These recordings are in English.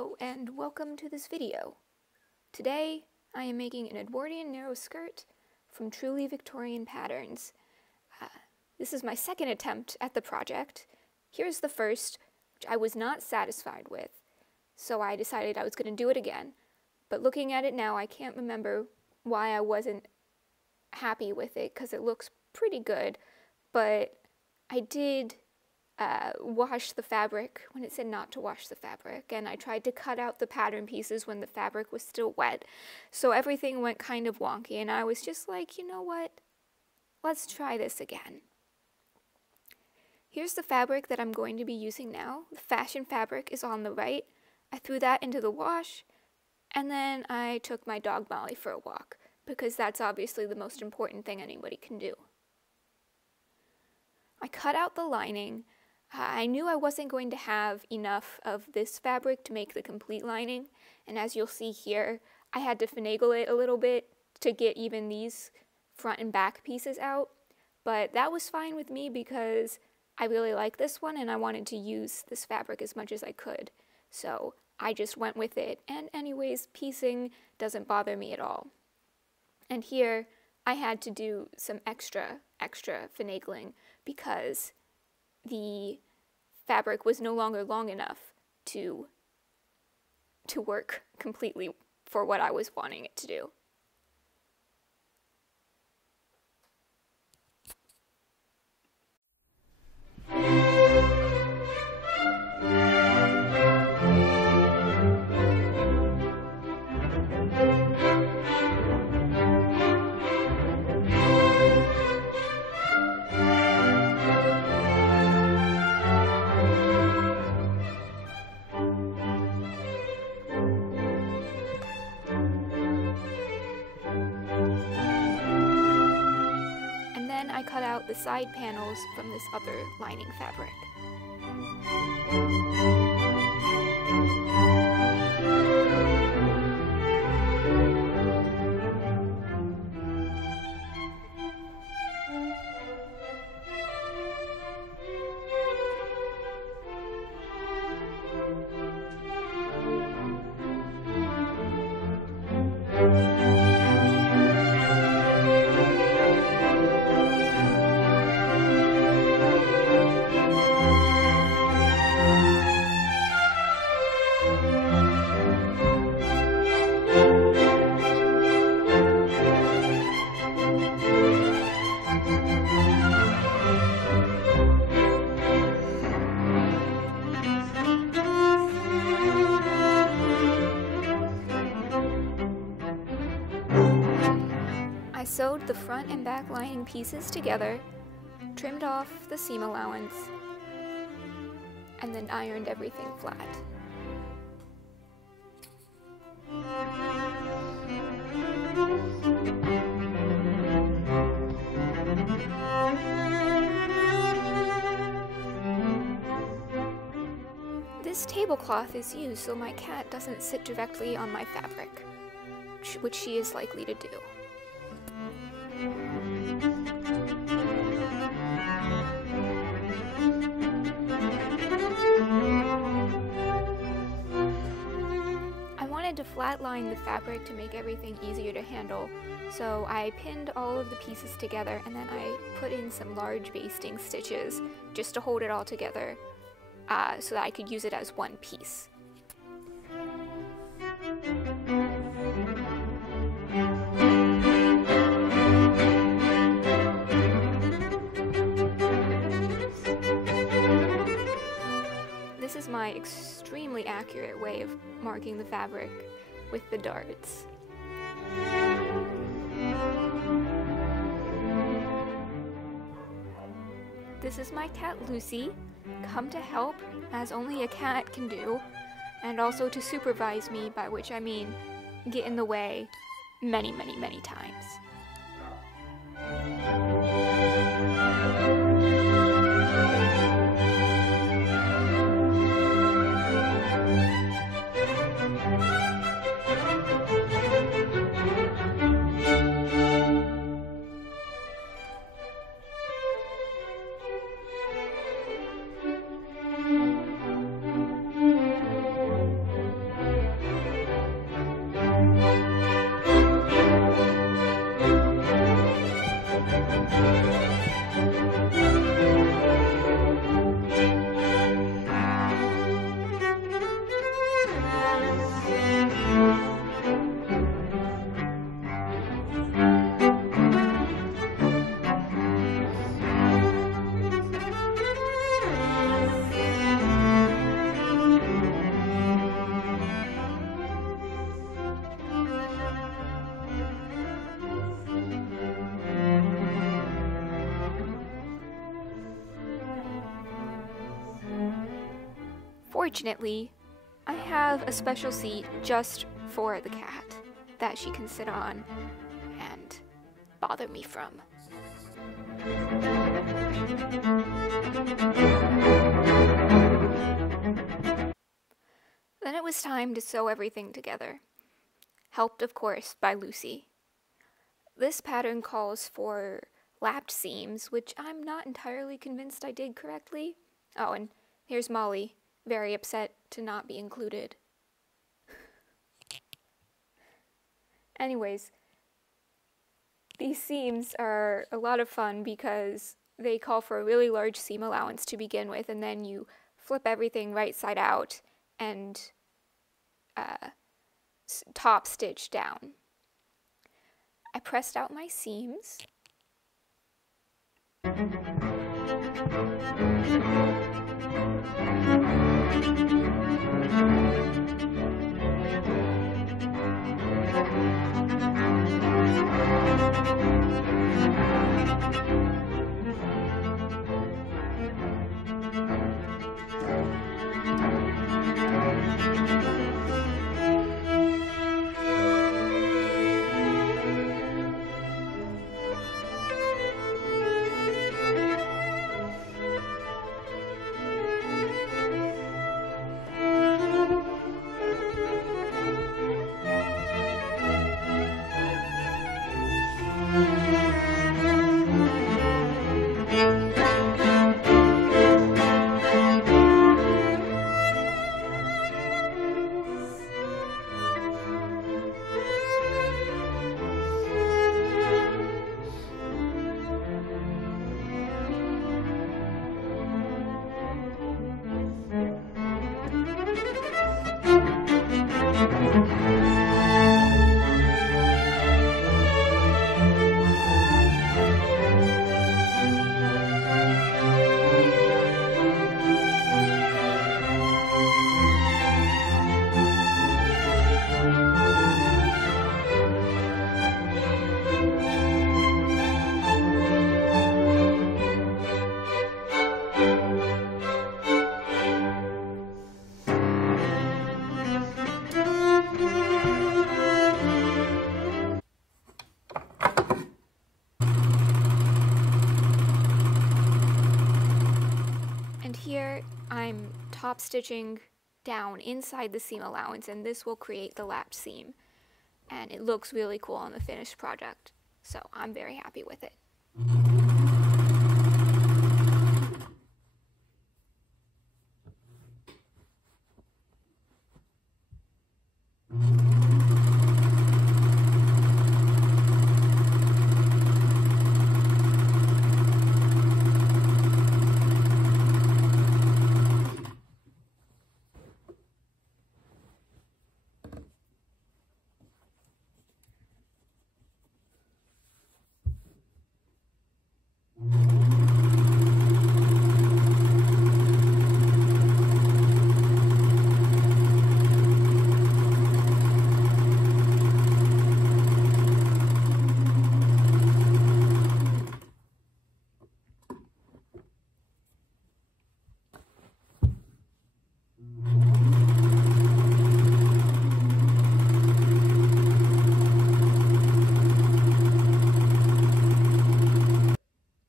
Hello and welcome to this video. Today I am making an Edwardian Narrow Skirt from Truly Victorian patterns. This is my second attempt at the project. Here's the first, which I was not satisfied with, so I decided I was going to do it again. But looking at it now, I can't remember why I wasn't happy with it, because it looks pretty good, but I did wash the fabric when it said not to wash the fabric, and I tried to cut out the pattern pieces when the fabric was still wet, so everything went kind of wonky, and I was just like, you know what, let's try this again. Here's the fabric that I'm going to be using now. The fashion fabric is on the right. I threw that into the wash, and then I took my dog Molly for a walk, because that's obviously the most important thing anybody can do. I cut out the lining. I knew I wasn't going to have enough of this fabric to make the complete lining, and as you'll see here, I had to finagle it a little bit to get even these front and back pieces out, but that was fine with me because I really like this one and I wanted to use this fabric as much as I could, so I just went with it, and anyways, piecing doesn't bother me at all. And here, I had to do some extra finagling because the fabric was no longer long enough to work completely for what I was wanting it to do. I cut out the side panels from this other lining fabric. I sewed the front and back lining pieces together, trimmed off the seam allowance, and then ironed everything flat. This tablecloth is used so my cat doesn't sit directly on my fabric, which she is likely to do. I wanted to flatline the fabric to make everything easier to handle, so I pinned all of the pieces together and then I put in some large basting stitches just to hold it all together so that I could use it as one piece. This is my extremely accurate way of marking the fabric with the darts. This is my cat Lucy, come to help as only a cat can do, and also to supervise me, by which I mean get in the way many times. Fortunately, I have a special seat just for the cat that she can sit on and bother me from. Then it was time to sew everything together, helped of course by Lucy. This pattern calls for lapped seams, which I'm not entirely convinced I did correctly. Oh, and here's Molly, very upset to not be included. Anyways, these seams are a lot of fun because they call for a really large seam allowance to begin with, and then you flip everything right side out and top stitch down. I pressed out my seams. And here I'm top stitching down inside the seam allowance, and this will create the lapped seam. And it looks really cool on the finished project, so I'm very happy with it.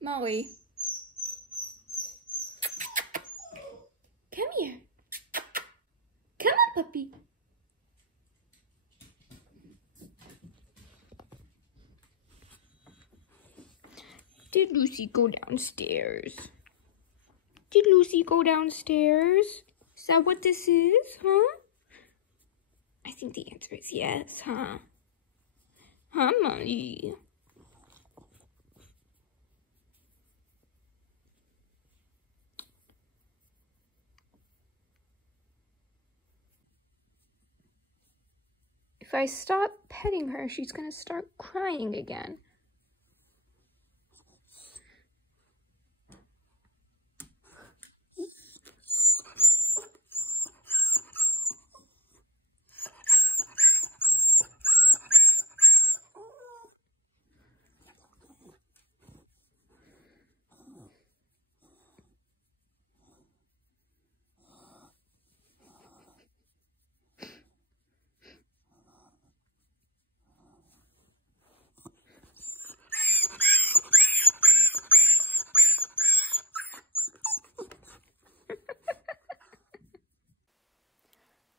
Molly, come here. Come on, puppy. Did Lucy go downstairs? Did Lucy go downstairs? Is that what this is, huh? I think the answer is yes, huh? Huh, Molly? If I stop petting her, she's gonna start crying again.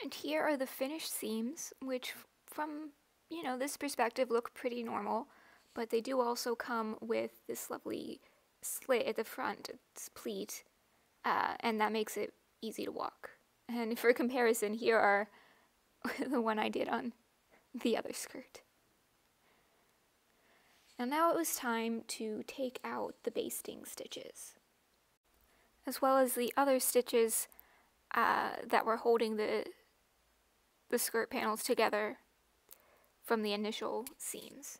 And here are the finished seams, which from, this perspective look pretty normal, but they do also come with this lovely slit at the front, it's pleat, and that makes it easy to walk. And for comparison, here are the one I did on the other skirt. And now it was time to take out the basting stitches, as well as the other stitches that were holding the skirt panels together from the initial seams.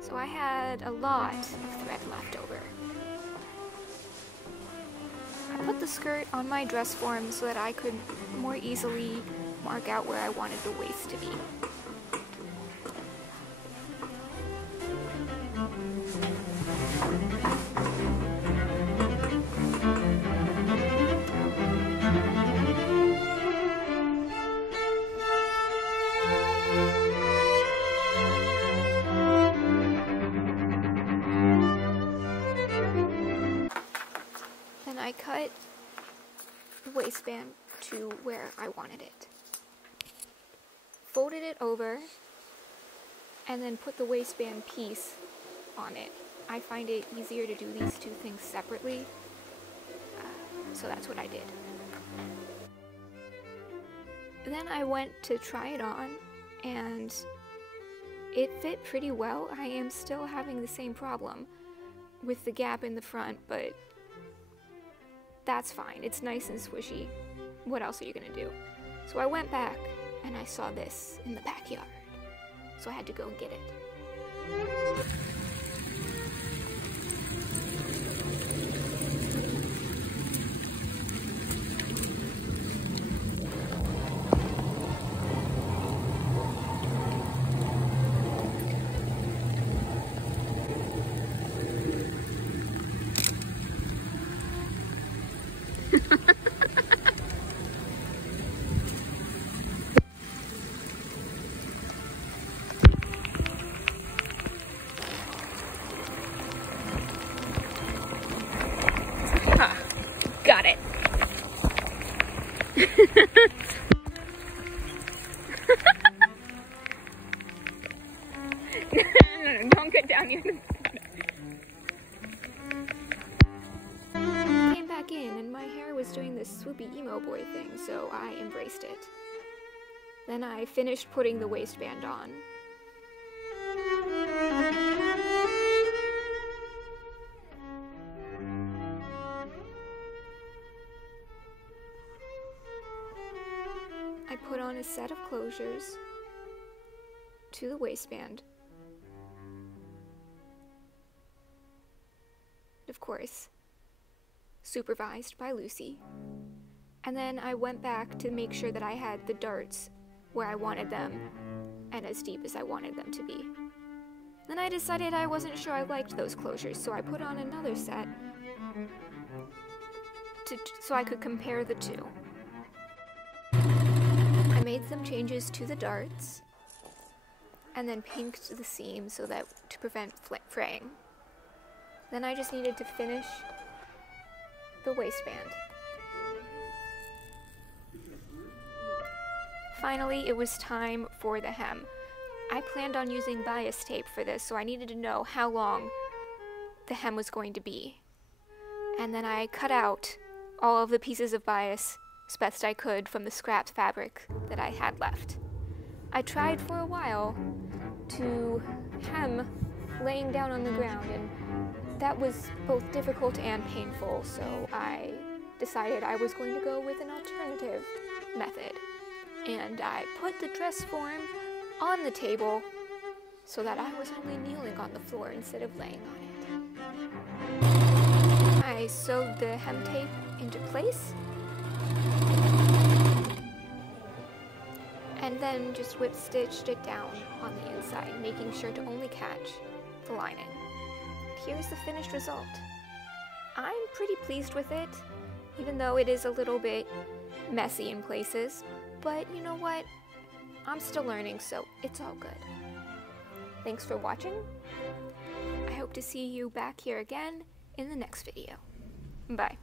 So I had a lot of thread left over. I put the skirt on my dress form so that I could more easily mark out where I wanted the waist to be. I cut the waistband to where I wanted it, folded it over, and then put the waistband piece on it. I find it easier to do these two things separately, so that's what I did. Then I went to try it on, and it fit pretty well. I am still having the same problem with the gap in the front, but that's fine. It's nice and squishy. What else are you gonna do? So I went back and I saw this in the backyard. So I had to go and get it. Got it. No, don't get down here. I came back in and my hair was doing this swoopy emo boy thing, so I embraced it. Then I finished putting the waistband on. I put on a set of closures to the waistband. Of course, supervised by Lucy. And then I went back to make sure that I had the darts where I wanted them and as deep as I wanted them to be. Then I decided I wasn't sure I liked those closures, so I put on another set so I could compare the two. I made some changes to the darts, and then pinked the seam so that to prevent fraying. Then I just needed to finish the waistband. Finally, it was time for the hem. I planned on using bias tape for this, so I needed to know how long the hem was going to be. And then I cut out all of the pieces of bias as best I could from the scrapped fabric that I had left. I tried for a while to hem laying down on the ground, and that was both difficult and painful, so I decided I was going to go with an alternative method. And I put the dress form on the table so that I was only kneeling on the floor instead of laying on it. I sewed the hem tape into place, and then just whip stitched it down on the inside, making sure to only catch the lining. Here's the finished result. I'm pretty pleased with it, even though it is a little bit messy in places, but you know what? I'm still learning, so it's all good. Thanks for watching. I hope to see you back here again in the next video. Bye.